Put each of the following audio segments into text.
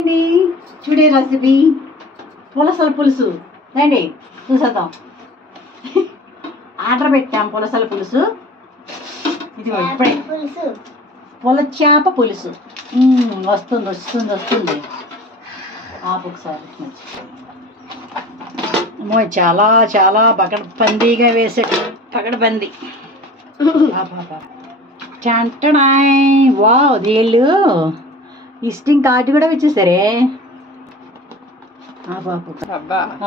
Today recipe పులసల పులుసు రండి చూసేద్దాం. ఆర్డర్ పెట్టాం పులసల పులుసు. ఇది ఇప్పుడే చేప పులుసు వస్తుంది వస్తుంది వస్తుంది. ఒకసారి చాలా చాలా పకడ్బందీగా వేసే పకడ్బందీ. వావ్, వీళ్ళు విజిటింగ్ కార్డు కూడా ఇచ్చేసారే.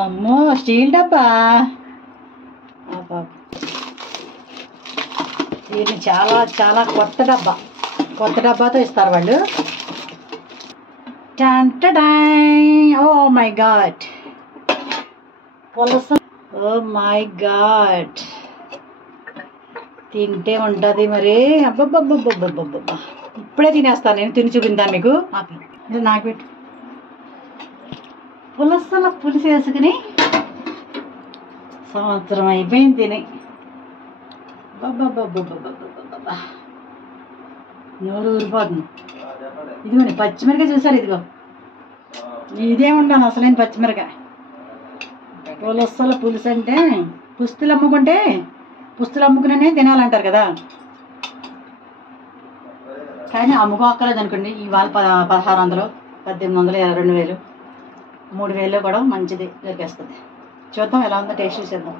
అమ్మో, స్టీల్ డబ్బా. ఇది చాలా చాలా కొత్త డబ్బాతో ఇస్తారు వాళ్ళు. ఓ మై గాడ్, పులస. ఓ మై గాడ్, తింటే ఉంటుంది మరి. అబ్బబ్బబ్బబ్బబ్బబ్బబ్బా, ఇప్పుడే తినేస్తాను నేను. తిని చూపించాను మీకు. నాకు పెట్టు. పులసల పులుసు వేసుకుని సంవత్సరం అయిపోయింది తిని. బాబ్బా, నోరు ఊరిపోతుంది. ఇదిగోండి పచ్చిమిరకాయ చూసారు. ఇదిగో ఇదే ఉండాలి అసలైన పచ్చిమిరకాయ. పులసల పులుసు అంటే పుస్తులు అమ్ముకునే తినాలంటారు కదా. కానీ అమ్ముకోక్కర్లేదు అనుకోండి. ఇవాళ 1600, 1800, 2000, 3000 కూడా మంచిది దొరికేస్తుంది. చూద్దాం ఎలా ఉందో, టేస్ట్ చేద్దాం.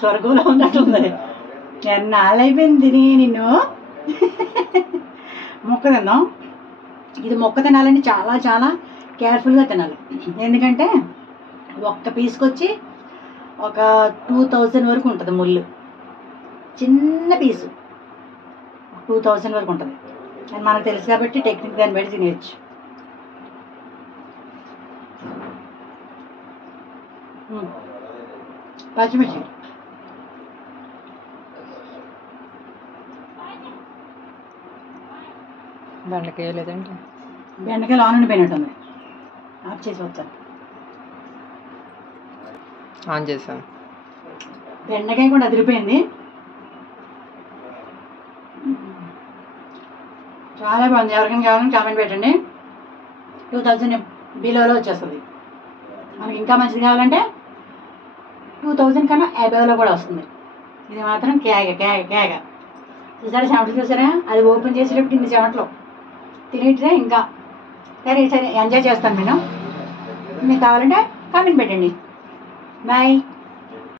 స్వర్గంలో ఉన్నట్టుంది. ఎన్నాళ్ళు అయిపోయింది తిని నిన్ను. మొక్క తిందాం. ఇది మొక్క తినాలని చాలా చాలా కేర్ఫుల్గా తినాలి. ఎందుకంటే ఒక్క పీస్కి ఒక 2000 వరకు ఉంటుంది ముళ్ళు. చిన్న పీసు 2000 వరకు ఉంటుంది. అని మనకు తెలుసు కాబట్టి టెక్నిక్ దాన్ని బట్టి తినేయచ్చు. పచ్చిమిర్చి బెండకాయ లేదండి. బెండకాయలు ఆన్ ఉండిపోయినట్టుంది. ఆఫ్ చేసి వచ్చాను. ఆన్ చేశాను. బెండకాయ కూడా అదిరిపోయింది. చాలా బాగుంది. ఎవరికైనా కావాలని కామెంట్ పెట్టండి. 2000 బిలోలో వచ్చేస్తుంది. మనకి ఇంకా మంచిది కావాలంటే 2000 కన్నా 50లో కూడా వస్తుంది. ఇది మాత్రం కేగ చూసారా, చెమటలు చూసారా. అది ఓపెన్ చేసేటప్పుడు ఇన్ని చెమటలు తినేటిదే. ఇంకా సరే ఎంజాయ్ చేస్తాను నేను. మీకు కావాలంటే కామెంట్ పెట్టండి. బాయ్.